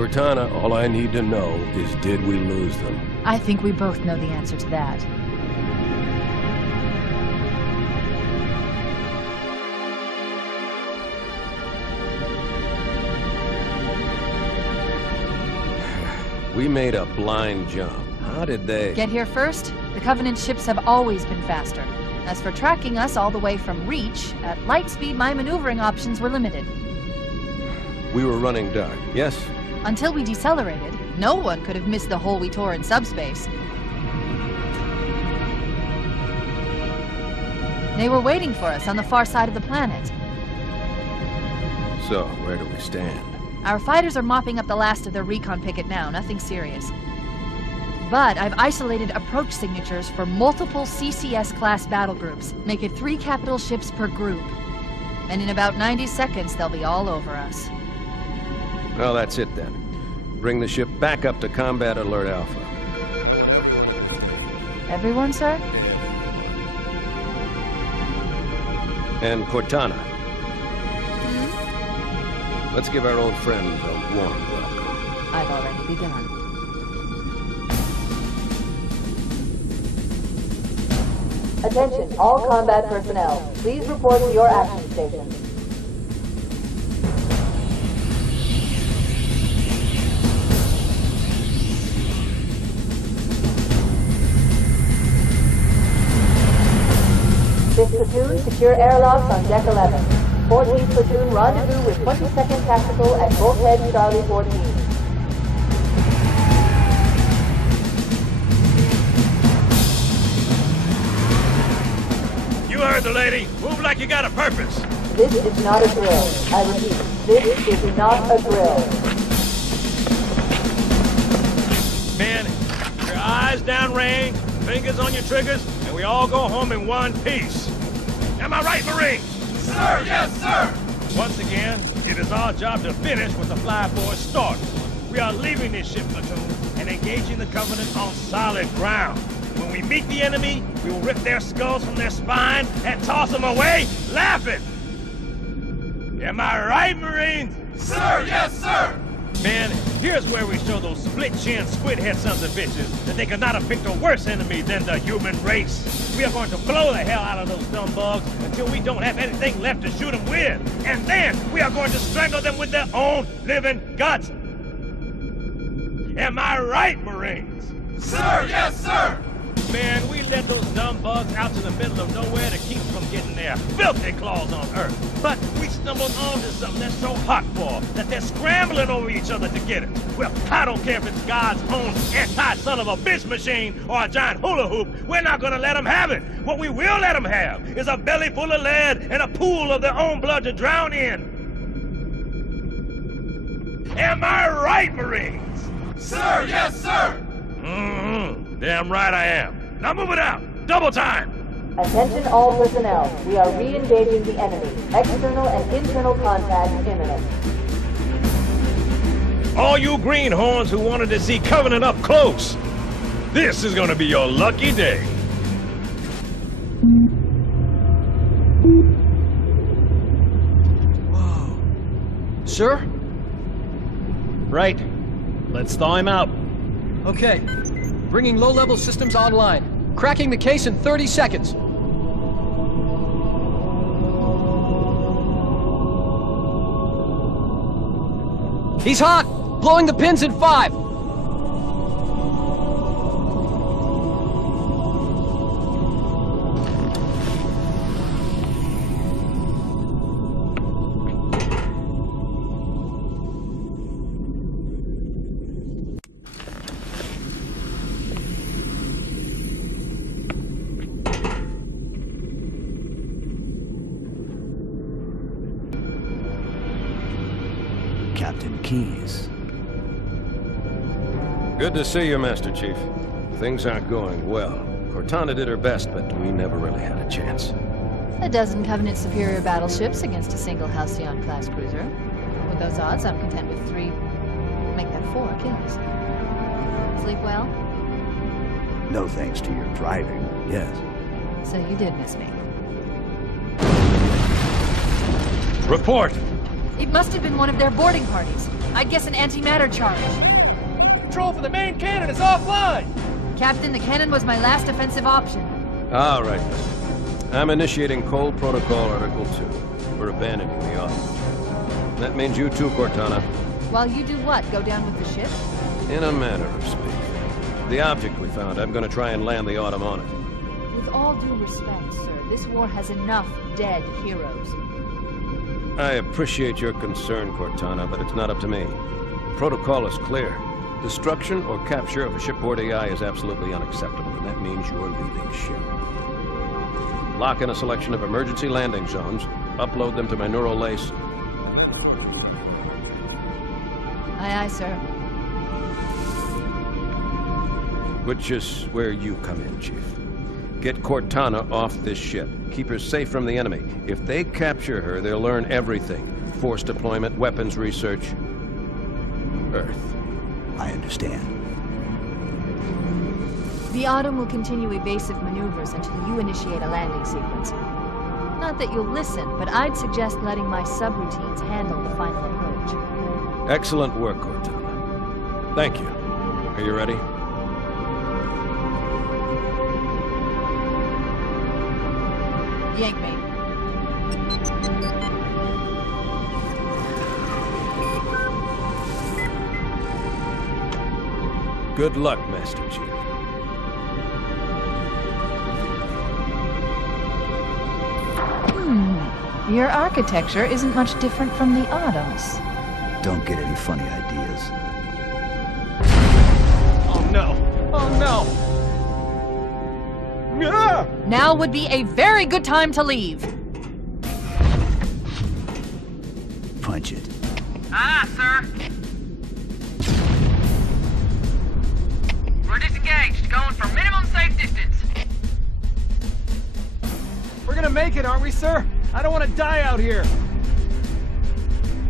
Cortana, all I need to know is did we lose them? I think we both know the answer to that. We made a blind jump. How did they... Get here first? The Covenant ships have always been faster. As for tracking us all the way from Reach, at light speed my maneuvering options were limited. We were running dark, yes? Until we decelerated, no one could have missed the hole we tore in subspace. They were waiting for us on the far side of the planet. So, where do we stand? Our fighters are mopping up the last of their recon picket now, nothing serious. But I've isolated approach signatures for multiple CCS-class battle groups. Make it 3 capital ships per group. And in about 90 seconds, they'll be all over us. Well, that's it then. Bring the ship back up to Combat Alert Alpha. Everyone, sir? And Cortana. Let's give our old friends a warm welcome. I've already begun. Attention, all combat personnel. Please report to your action stations. Fifth platoon, secure airlocks on deck 11. 14th platoon, rendezvous with 22nd Tactical at Bulkhead Charlie 14. You heard the lady. Move like you got a purpose. This is not a drill. I repeat, this is not a drill. Men, your eyes downrange, fingers on your triggers, and we all go home in one piece. Am I right, Marines? Sir, yes, sir! Once again, it is our job to finish what the flyboys started. We are leaving this ship platoon and engaging the Covenant on solid ground. When we meet the enemy, we will rip their skulls from their spine and toss them away, laughing. Am I right, Marines? Sir, yes, sir! Men, here's where we show those split-chin, squid-head sons of bitches that they could not have picked a worse enemy than the human race. We are going to blow the hell out of those dumb bugs until we don't have anything left to shoot them with. And then we are going to strangle them with their own living guts. Am I right, Marines? Sir, yes, sir! Man, we let those dumb bugs out to the middle of nowhere to keep them from getting their filthy claws on Earth. But we stumbled onto something they're so hot for that they're scrambling over each other to get it. Well, I don't care if it's God's own anti-son of a bitch machine or a giant hula hoop. We're not gonna let them have it. What we will let them have is a belly full of lead and a pool of their own blood to drown in. Am I right, Marines? Sir, yes, sir! Damn right I am. Now move it out. Double time. Attention all personnel. We are re-engaging the enemy. External and internal contact imminent. All you greenhorns who wanted to see Covenant up close, this is gonna be your lucky day. Whoa. Sir? Right. Let's thaw him out. Okay. Bringing low-level systems online. Cracking the case in 30 seconds. He's hot! Blowing the pins in 5! Captain Keyes. Good to see you, Master Chief. Things aren't going well. Cortana did her best, but we never really had a chance. A dozen Covenant superior battleships against a single Halcyon-class cruiser. With those odds, I'm content with 3, make that 4 kills. Sleep well? No thanks to your driving, yes. So you did miss me. Report. It must have been one of their boarding parties. I'd guess an antimatter charge. Control for the main cannon is offline! Captain, the cannon was my last offensive option. All right, then. I'm initiating Cold Protocol Article 2. We're abandoning the Autumn. That means you too, Cortana. While you do what? Go down with the ship? In a manner of speaking. The object we found, I'm gonna try and land the Autumn on it. With all due respect, sir, this war has enough dead heroes. I appreciate your concern, Cortana, but it's not up to me. Protocol is clear. Destruction or capture of a shipboard AI is absolutely unacceptable, and that means you're leaving ship. Lock in a selection of emergency landing zones, upload them to my neural lace. Aye, aye, sir. Which is where you come in, Chief. Get Cortana off this ship. Keep her safe from the enemy. If they capture her, they'll learn everything. Force deployment, weapons research. Earth. I understand. The Autumn will continue evasive maneuvers until you initiate a landing sequence. Not that you'll listen, but I'd suggest letting my subroutines handle the final approach. Excellent work, Cortana. Thank you. Are you ready? Yank me. Good luck, Master Chief. Your architecture isn't much different from the Autumn's. Don't get any funny ideas. Oh no! Oh no! Ah! Now would be a very good time to leave. Punch it. Aye, sir. We're disengaged, going for minimum safe distance. We're gonna make it, aren't we, sir? I don't want to die out here.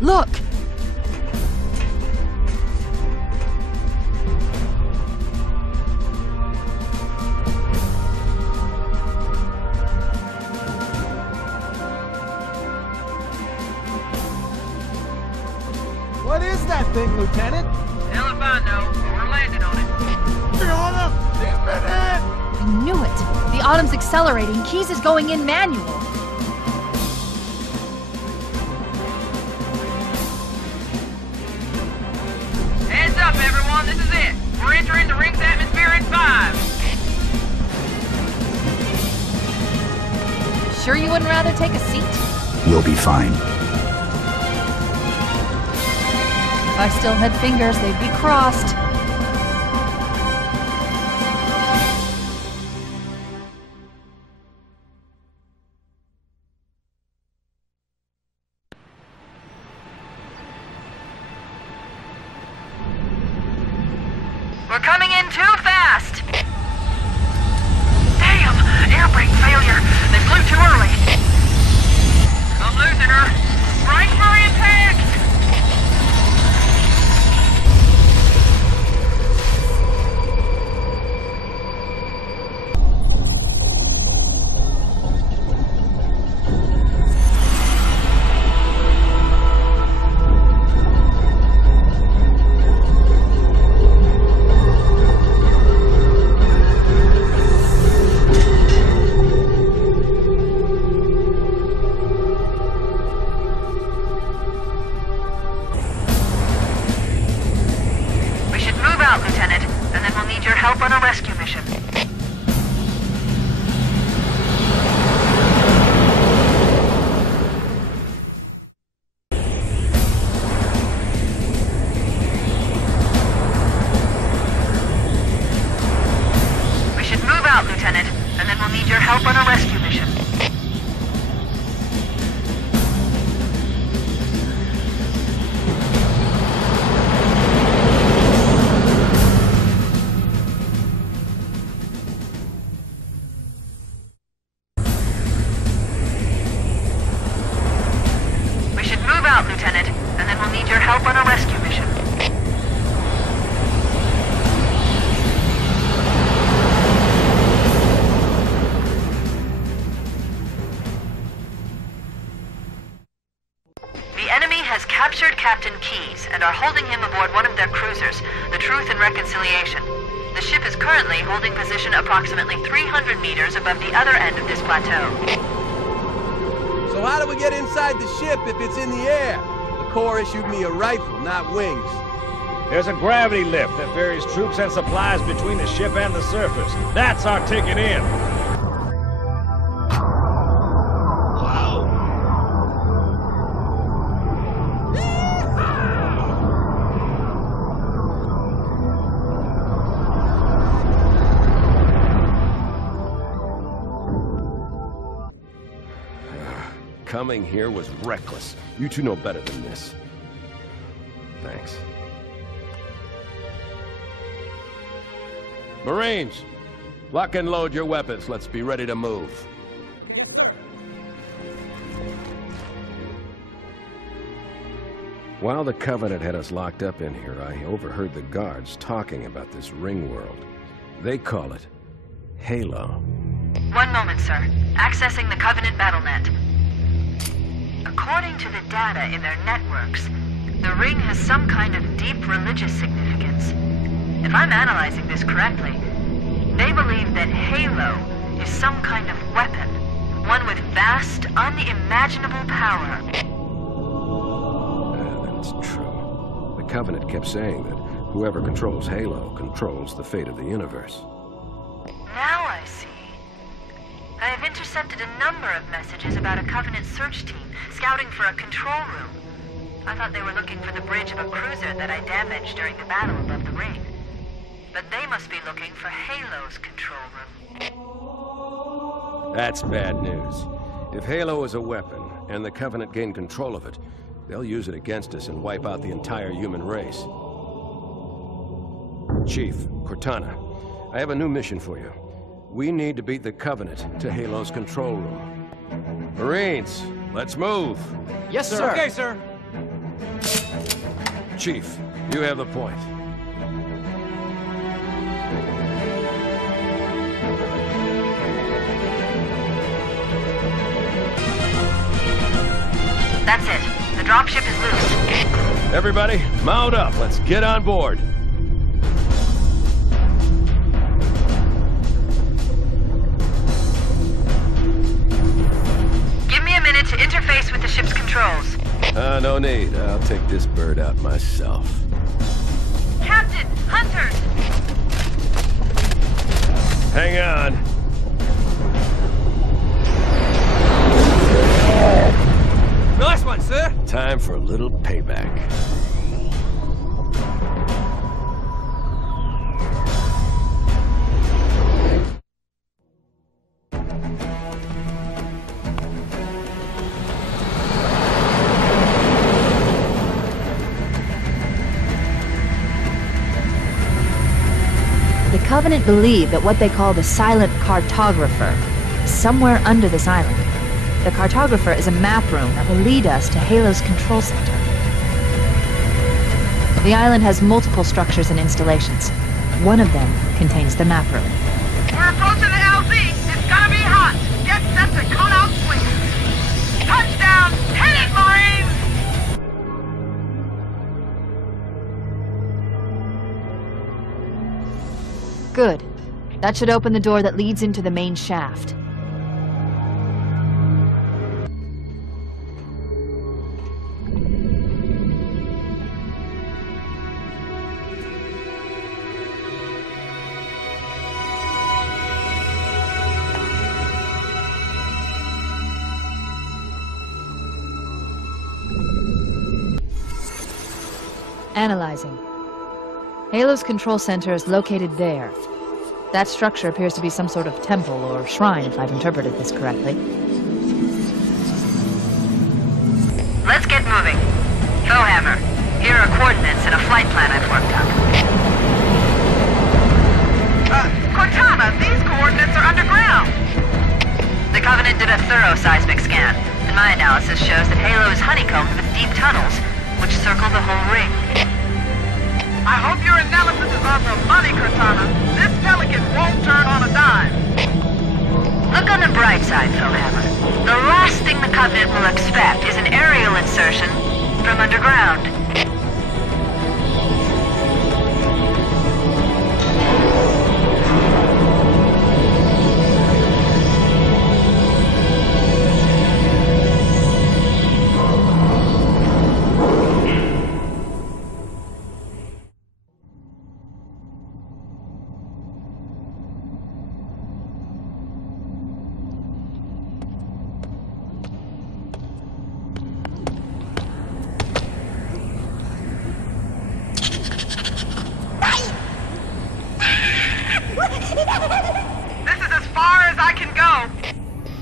Look! What is that thing, Lieutenant? Hell if I know, but we're landing on it. He's been hit! I knew it! The Autumn's accelerating. Keys is going in manual. Heads up, everyone, this is it. We're entering the ring's atmosphere in 5. Sure you wouldn't rather take a seat? We'll be fine. If I still had fingers, they'd be crossed. We're coming in too fast! Damn! Air brake failure! They flew too early! I'm losing her! Brace for impact! Lieutenant, and then we'll need your help on a rescue mission. We should move out, Lieutenant, and then we'll need your help on a rescue mission. Lieutenant, and then we'll need your help on a rescue mission. The enemy has has captured Captain Keyes and are holding him aboard one of their cruisers, the Truth and Reconciliation. The ship is currently holding position approximately 300 meters above the other end of this plateau. So how do we get inside the ship if it's in the air? The Corps issued me a rifle, not wings. There's a gravity lift that ferries troops and supplies between the ship and the surface. That's our ticket in. Coming here was reckless. You two know better than this. Thanks. Marines, lock and load your weapons. Let's be ready to move. Yes, sir. While the Covenant had us locked up in here, I overheard the guards talking about this ring world. They call it Halo. One moment, sir. Accessing the Covenant BattleNet. According to the data in their networks, the ring has some kind of deep religious significance. If I'm analyzing this correctly, they believe that Halo is some kind of weapon, one with vast, unimaginable power. That's true. The Covenant kept saying that whoever controls Halo controls the fate of the universe. Now I see. I have intercepted a number of messages about a Covenant search team scouting for a control room. I thought they were looking for the bridge of a cruiser that I damaged during the battle above the ring. But they must be looking for Halo's control room. That's bad news. If Halo is a weapon, and the Covenant gain control of it, they'll use it against us and wipe out the entire human race. Chief, Cortana, I have a new mission for you. We need to beat the Covenant to Halo's control room. Marines, let's move! Yes, sir. Okay, sir. Chief, you have the point. That's it. The dropship is loose. Everybody, mount up. Let's get on board. Give me a minute to interface with the ship's controls. No need. I'll take this bird out myself. Captain! Hunters! Hang on. Nice one, sir. Time for a little payback. The Covenant believe that what they call the silent cartographer is somewhere under this island. The cartographer is a map room that will lead us to Halo's control center. The island has multiple structures and installations. One of them contains the map room. We're approaching the LZ. It's gonna be hot. Get set to cut out swinging. Touchdown! Hit it, Marines! Good. That should open the door that leads into the main shaft. Analyzing. Halo's control center is located there. That structure appears to be some sort of temple or shrine, if I've interpreted this correctly. Let's get moving. Forerunner, here are coordinates and a flight plan I've worked out. Cortana, these coordinates are underground. The Covenant did a thorough seismic scan, and my analysis shows that Halo is honeycombed with deep tunnels, which circle the whole ring. I hope your analysis is on the money, Cortana. This Pelican won't turn on a dime. Look on the bright side, Forerunner. The last thing the Covenant will expect is an aerial insertion from underground.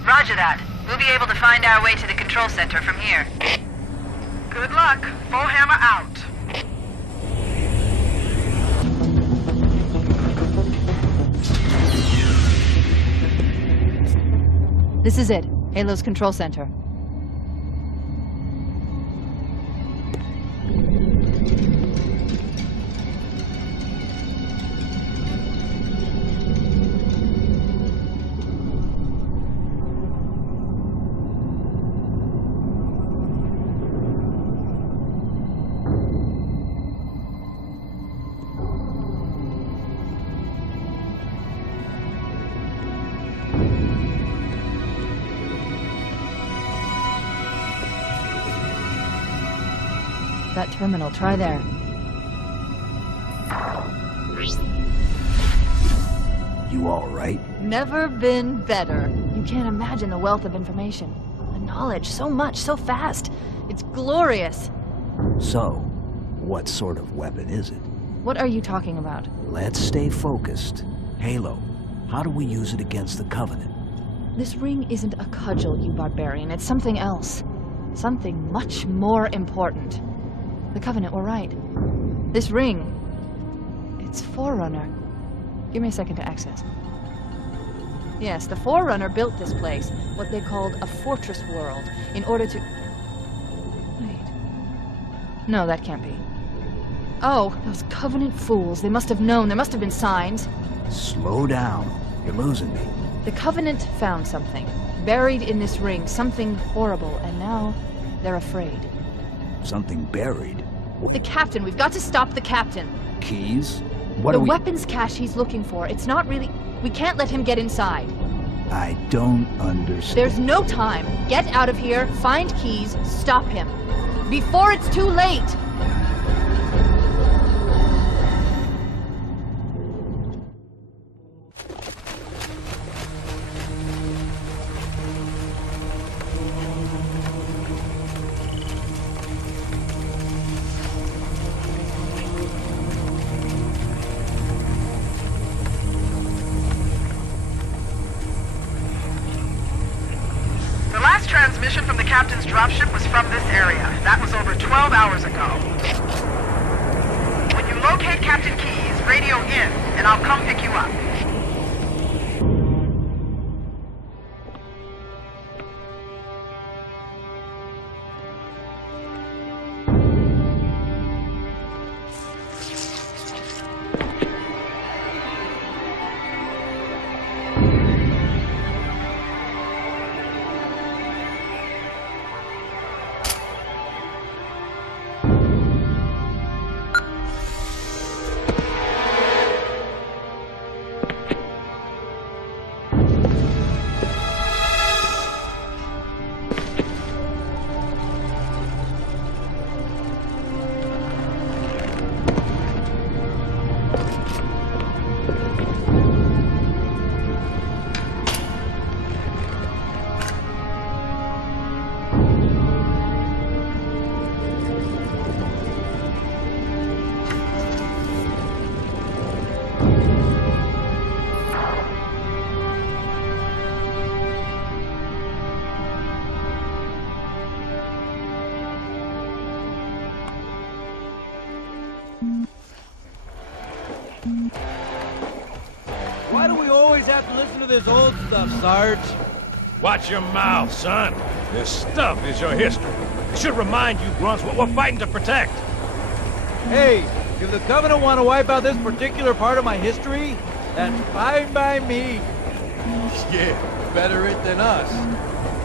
Roger that. We'll be able to find our way to the control center from here. Good luck. Full hammer out. This is it. Halo's control center. That terminal, try there. You all right? Never been better. You can't imagine the wealth of information. The knowledge, so much, so fast. It's glorious. So, what sort of weapon is it? What are you talking about? Let's stay focused. Halo, how do we use it against the Covenant? This ring isn't a cudgel, you barbarian. It's something else. Something much more important. The Covenant were right. This ring, it's Forerunner. Give me a second to access. Yes, the Forerunner built this place, what they called a fortress world, in order to... Wait. No, that can't be. Oh, those Covenant fools. They must have known. There must have been signs. Slow down. You're losing me. The Covenant found something, buried in this ring, something horrible, and now they're afraid. Something buried? The captain. We've got to stop the captain. Keys? What the are we... weapons cache he's looking for. It's not really... We can't let him get inside. I don't understand. There's no time. Get out of here, find keys, stop him. Before it's too late! Transmission from the captain's dropship was from this area. That was over 12 hours ago. When you locate Captain Keyes, radio in, and I'll come pick you up. Why do we always have to listen to this old stuff, Sarge? Watch your mouth, son. This stuff is your history. It should remind you, grunts, what we're fighting to protect. Hey, if the Covenant want to wipe out this particular part of my history, that's fine by me. Yeah, better it than us.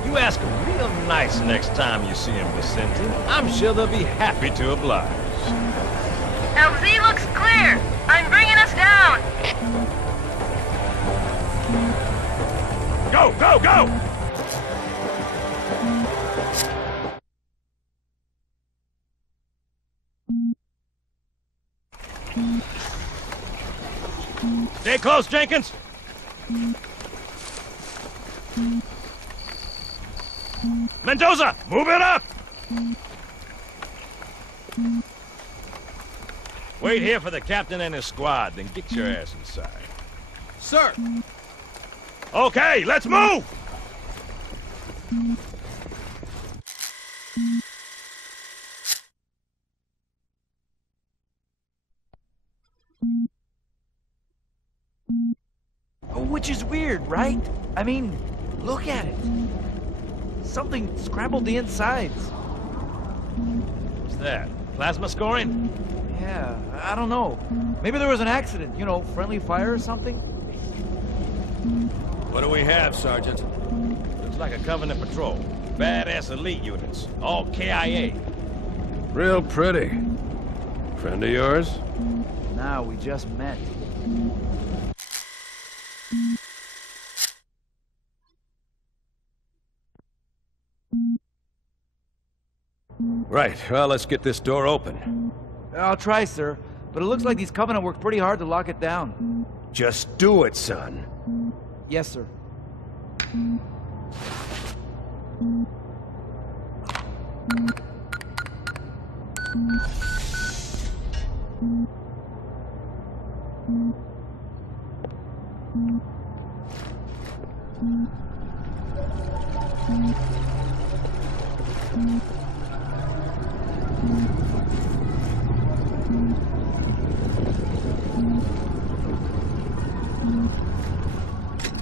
You asking me? real nice next time you see him, Vicente. I'm sure they'll be happy to oblige. LZ looks clear. I'm bringing us down. Go, go, go! Stay close, Jenkins! Mendoza, move it up! Wait here for the captain and his squad, then get your ass inside. Sir! Okay, let's move! Which is weird, right? I mean, look at it. Something scrambled the insides. What's that? Plasma scoring? Yeah, I don't know. Maybe there was an accident, you know, friendly fire or something? What do we have, Sergeant? Looks like a Covenant patrol. Badass elite units. All KIA. Real pretty. Friend of yours? Nah, we just met. Right, well, let's get this door open. I'll try, sir. But it looks like these Covenant worked pretty hard to lock it down. Just do it, son. Yes, sir.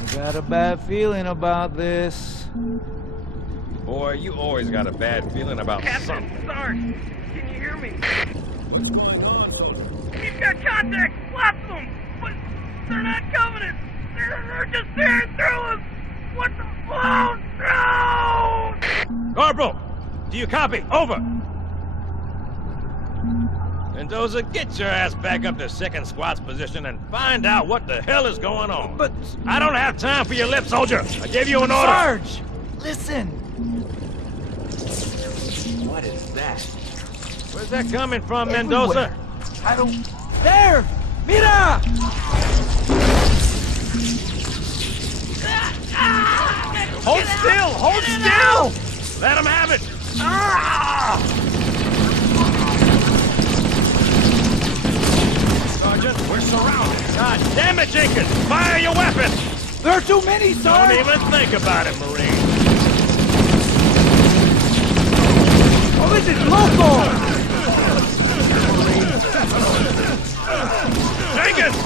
I got a bad feeling about this. Boy, you always got a bad feeling about something. Sarge, can you hear me? We've got contact, lots of them, but they're not Covenant. They're just tearing through us. What the? Oh no! Corporal, do you copy? Over. Mendoza, get your ass back up to second squad's position and find out what the hell is going on. But I don't have time for your lip, soldier. I gave you an order. Sarge, listen. What is that? Where's that coming from, Mendoza? I don't... There! Mira! Hold still! Hold still! Let him have it! Sergeant, we're surrounded. God damn it, Jenkins! Fire your weapon! There are too many, Sarge! Don't even think about it, Marine. Oh, this is local! Jenkins!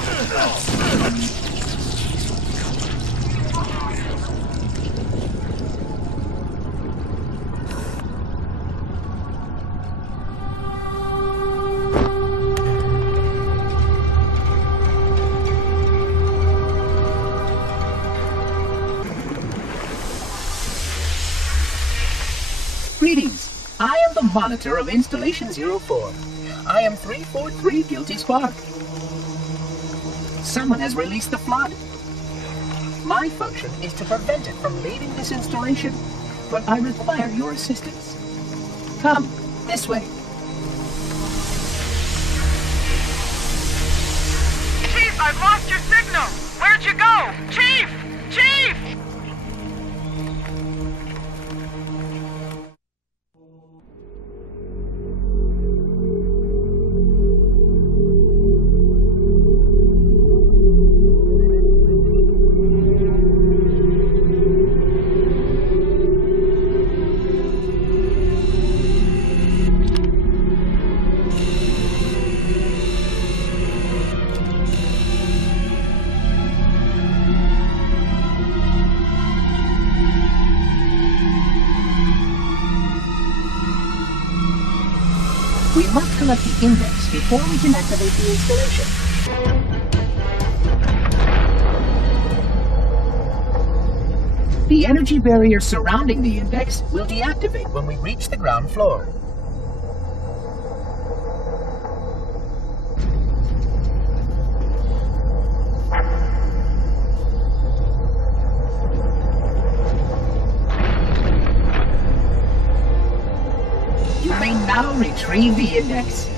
Greetings. I am the monitor of Installation 04. I am 343 Guilty Squad. Someone has released the flood. My function is to prevent it from leaving this installation, but I require your assistance. Come, this way. Chief, I've lost your signal. Where'd you go? Chief! Chief! We must collect the index before we can activate the installation. The energy barrier surrounding the index will deactivate when we reach the ground floor. You may now retrieve the index.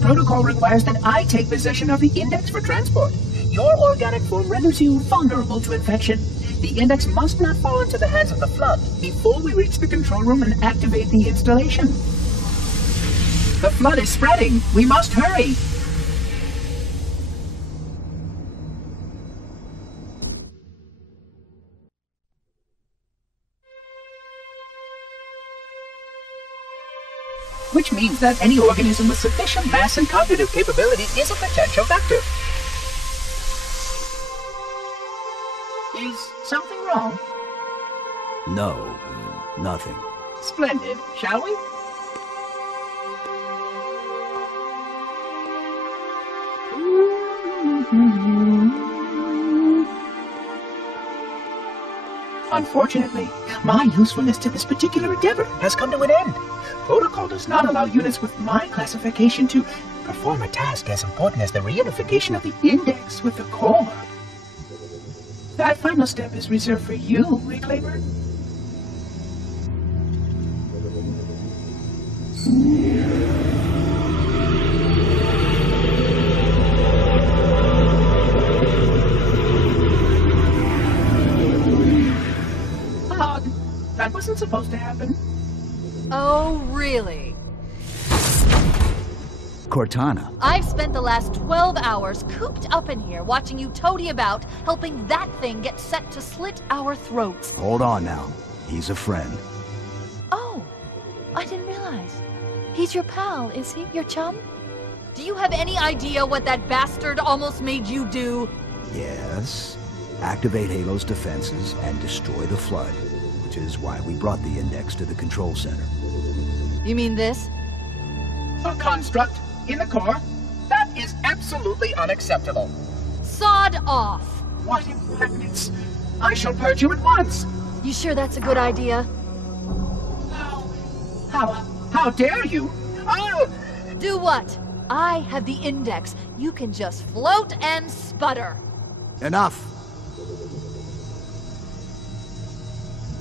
Protocol requires that I take possession of the index for transport. Your organic form renders you vulnerable to infection. The index must not fall into the hands of the Flood before we reach the control room and activate the installation. The Flood is spreading. We must hurry. Which means that any organism with sufficient mass and cognitive capability is a potential vector. Is something wrong? No, nothing. Splendid, shall we? Unfortunately, my usefulness to this particular endeavor has come to an end. Protocol does not allow units with my classification to perform a task as important as the reunification of the index with the core. That final step is reserved for you, Reclaimer. Odd. That wasn't supposed to happen. Oh, really? Cortana. I've spent the last 12 hours cooped up in here watching you toady about, helping that thing get set to slit our throats. Hold on now. He's a friend. Oh, I didn't realize. He's your pal, is he? Your chum? Do you have any idea what that bastard almost made you do? Yes. Activate Halo's defenses and destroy the Flood, which is why we brought the index to the control center. You mean this? A construct in the core? That is absolutely unacceptable. Sod off! What impertinence! I shall purge you at once! You sure that's a good idea? How dare you? Oh! Do what? I have the index. You can just float and sputter. Enough!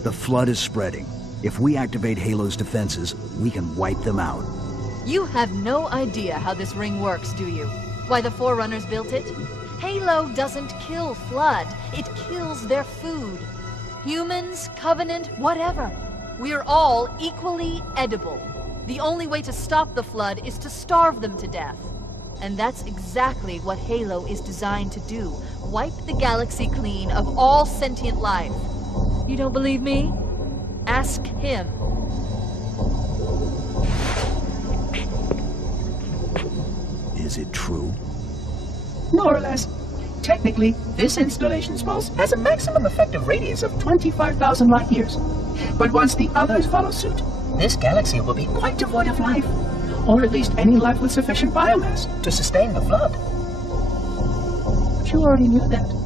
The Flood is spreading. If we activate Halo's defenses, we can wipe them out. You have no idea how this ring works, do you? Why the Forerunners built it? Halo doesn't kill Flood. It kills their food. Humans, Covenant, whatever. We're all equally edible. The only way to stop the Flood is to starve them to death. And that's exactly what Halo is designed to do. Wipe the galaxy clean of all sentient life. You don't believe me? Ask him. Is it true? More or less. Technically, this installation's pulse has a maximum effective radius of 25,000 light years. But once the others follow suit, this galaxy will be quite devoid of life. Or at least any life with sufficient biomass to sustain the Flood. But you already knew that.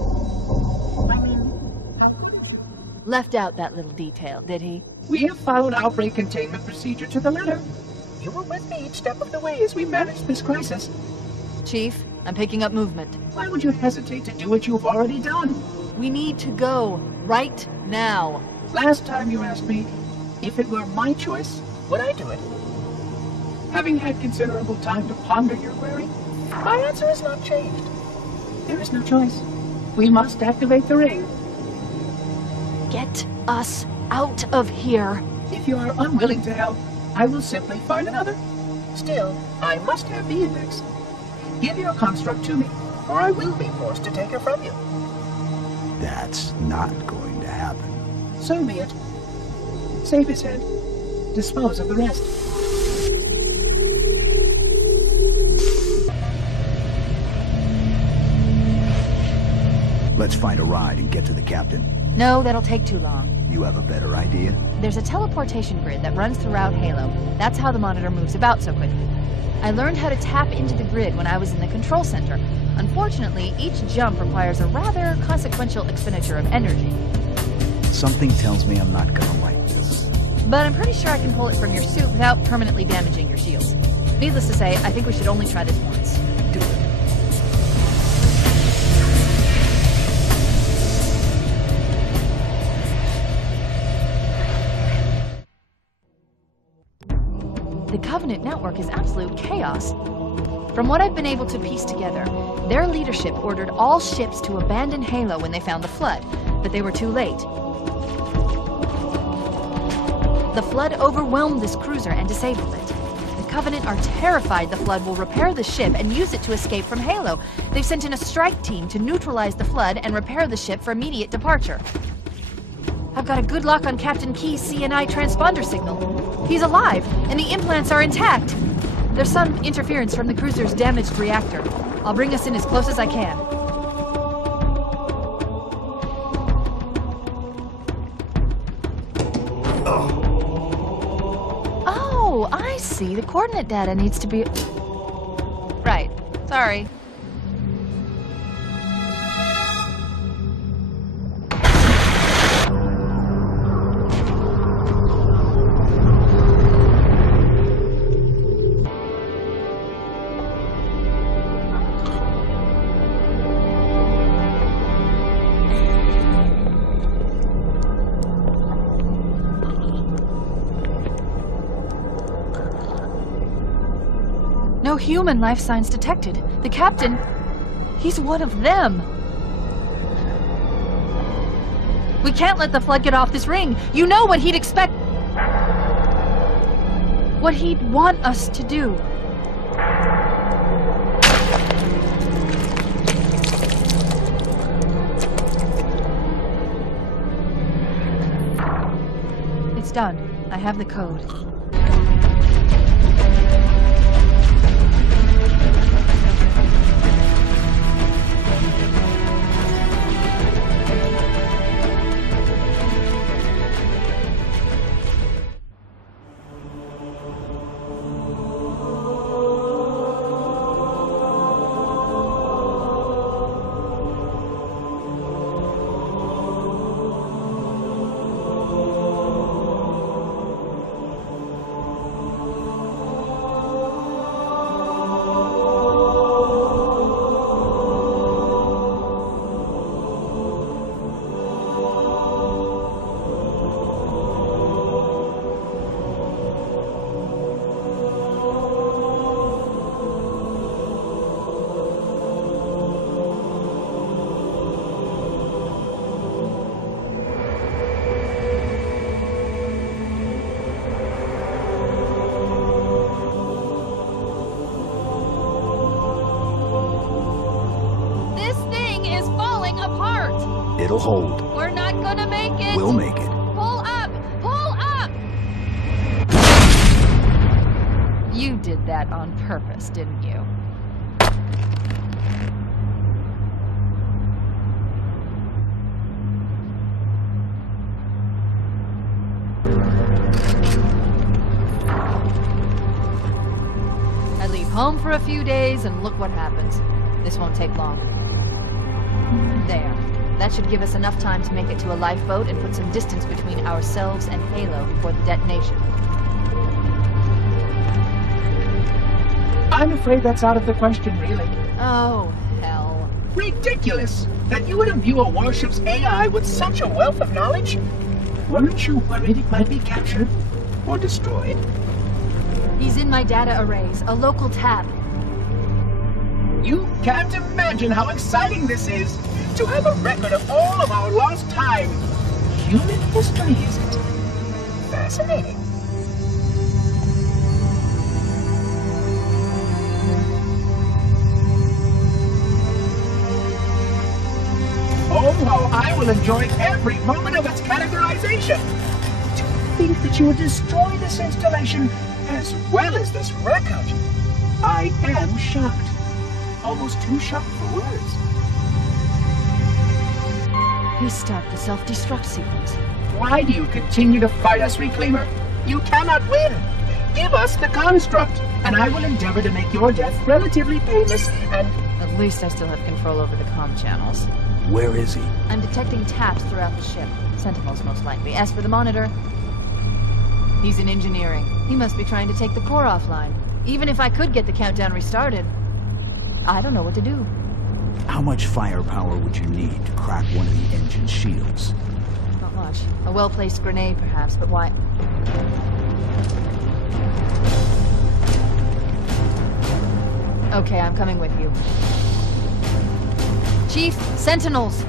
Left out that little detail, did he? We have followed outbreak containment procedure to the letter. You were with me each step of the way as we managed this crisis. Chief, I'm picking up movement. Why would you hesitate to do what you've already done? We need to go, right now. Last time you asked me, if it were my choice, would I do it? Having had considerable time to ponder your query, my answer has not changed. There is no choice. We must activate the ring. Get us out of here. If you are unwilling to help, I will simply find another. Still, I must have the index. Give your construct to me, or I will be forced to take her from you. That's not going to happen. So be it. Save his head. Dispose of the rest. Let's find a ride and get to the captain. No, that'll take too long. You have a better idea? There's a teleportation grid that runs throughout Halo. That's how the monitor moves about so quickly. I learned how to tap into the grid when I was in the control center. Unfortunately, each jump requires a rather consequential expenditure of energy. Something tells me I'm not gonna like this. But I'm pretty sure I can pull it from your suit without permanently damaging your shields. Needless to say, I think we should only try this once. Do it. The Covenant network is absolute chaos. From what I've been able to piece together, their leadership ordered all ships to abandon Halo when they found the Flood, but they were too late. The Flood overwhelmed this cruiser and disabled it. The Covenant are terrified the Flood will repair the ship and use it to escape from Halo. They've sent in a strike team to neutralize the Flood and repair the ship for immediate departure. I've got a good lock on Captain Key's CNI transponder signal. He's alive, and the implants are intact. There's some interference from the cruiser's damaged reactor. I'll bring us in as close as I can. Oh, I see. The coordinate data needs to be... Right. Sorry. No human life signs detected. The captain, he's one of them. We can't let the Flood get off this ring. You know what he'd expect. What he'd want us to do. It's done. I have the code. It'll hold. We're not gonna make it! We'll make it. Pull up! Pull up! You did that on purpose, didn't you? I leave home for a few days and look what happens. This won't take long. There. That should give us enough time to make it to a lifeboat and put some distance between ourselves and Halo before the detonation. I'm afraid that's out of the question, really. Oh, hell. Ridiculous! That you would imbue a warship's AI with such a wealth of knowledge? Weren't you worried it might be captured or destroyed? He's in my data arrays, a local tab. You can't imagine how exciting this is! To have a record of all of our lost time. Human history, is it? Fascinating. Oh, how I will enjoy every moment of its categorization. To think that you would destroy this installation as well as this record. I am shocked. Almost too shocked for words. He stopped the self-destruct sequence. Why do you continue to fight us, Reclaimer? You cannot win! Give us the construct, and I will endeavor to make your death relatively painless and... At least I still have control over the comm channels. Where is he? I'm detecting taps throughout the ship. Sentinels, most likely. As for the monitor, he's in engineering. He must be trying to take the core offline. Even if I could get the countdown restarted, I don't know what to do. How much firepower would you need to crack one of the engine shields? Not much. A well-placed grenade, perhaps, but why... Okay, I'm coming with you. Chief, Sentinels!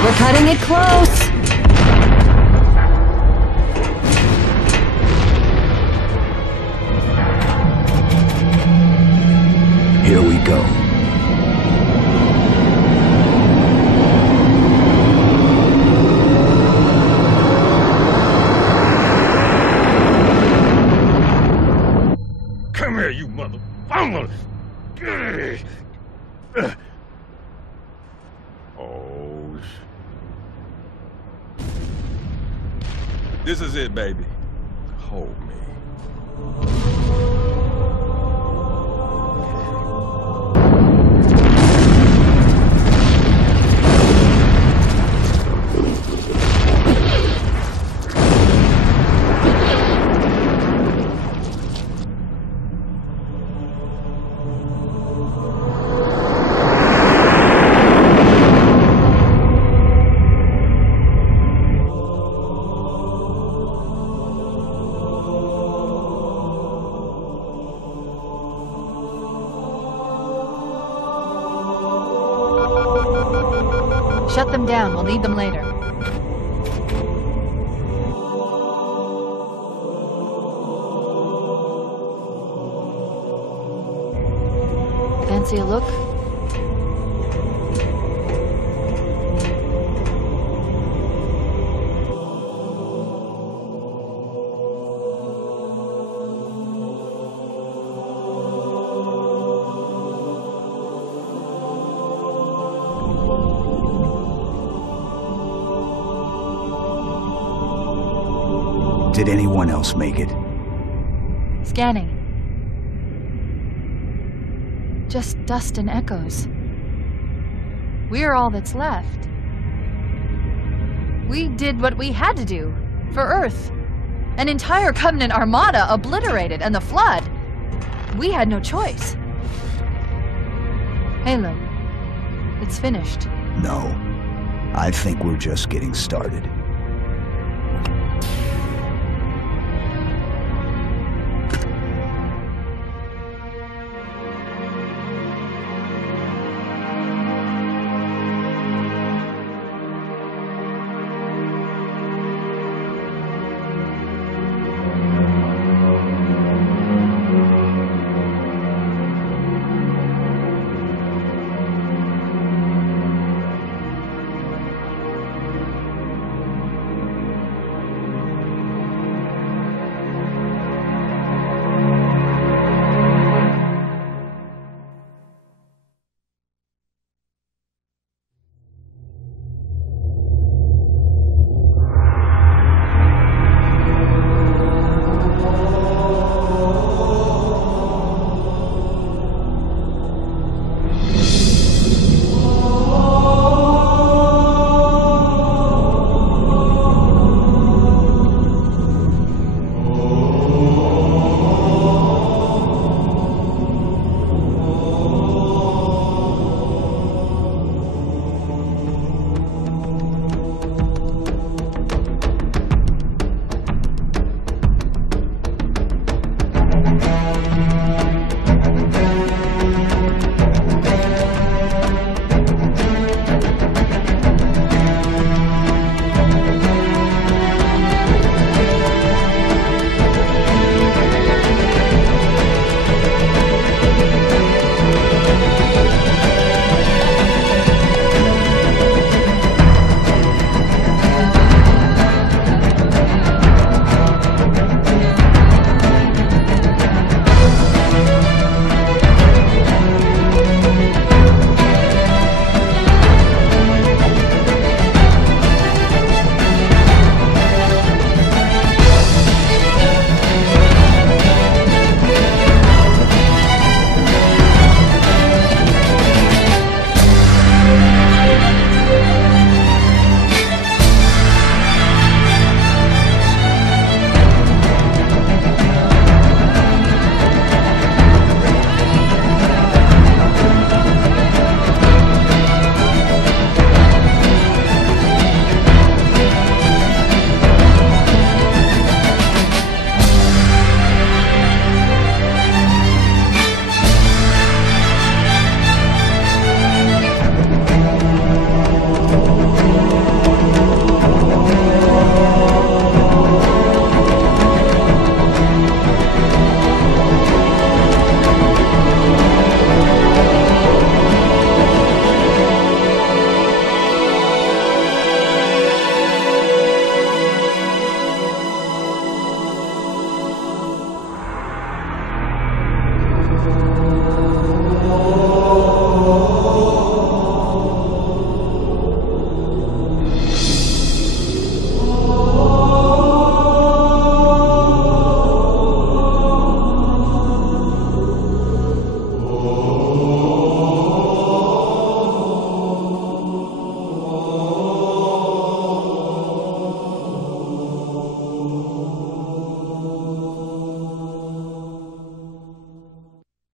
We're cutting it close! Here we go. Come here, you mother... Oh... This is it, baby. Hold me. Shut them down. We'll need them later. Fancy a look? Did anyone else make it? Scanning. Just dust and echoes. We're all that's left. We did what we had to do. For Earth. An entire Covenant armada obliterated, and the Flood. We had no choice. Halo. It's finished. No. I think we're just getting started.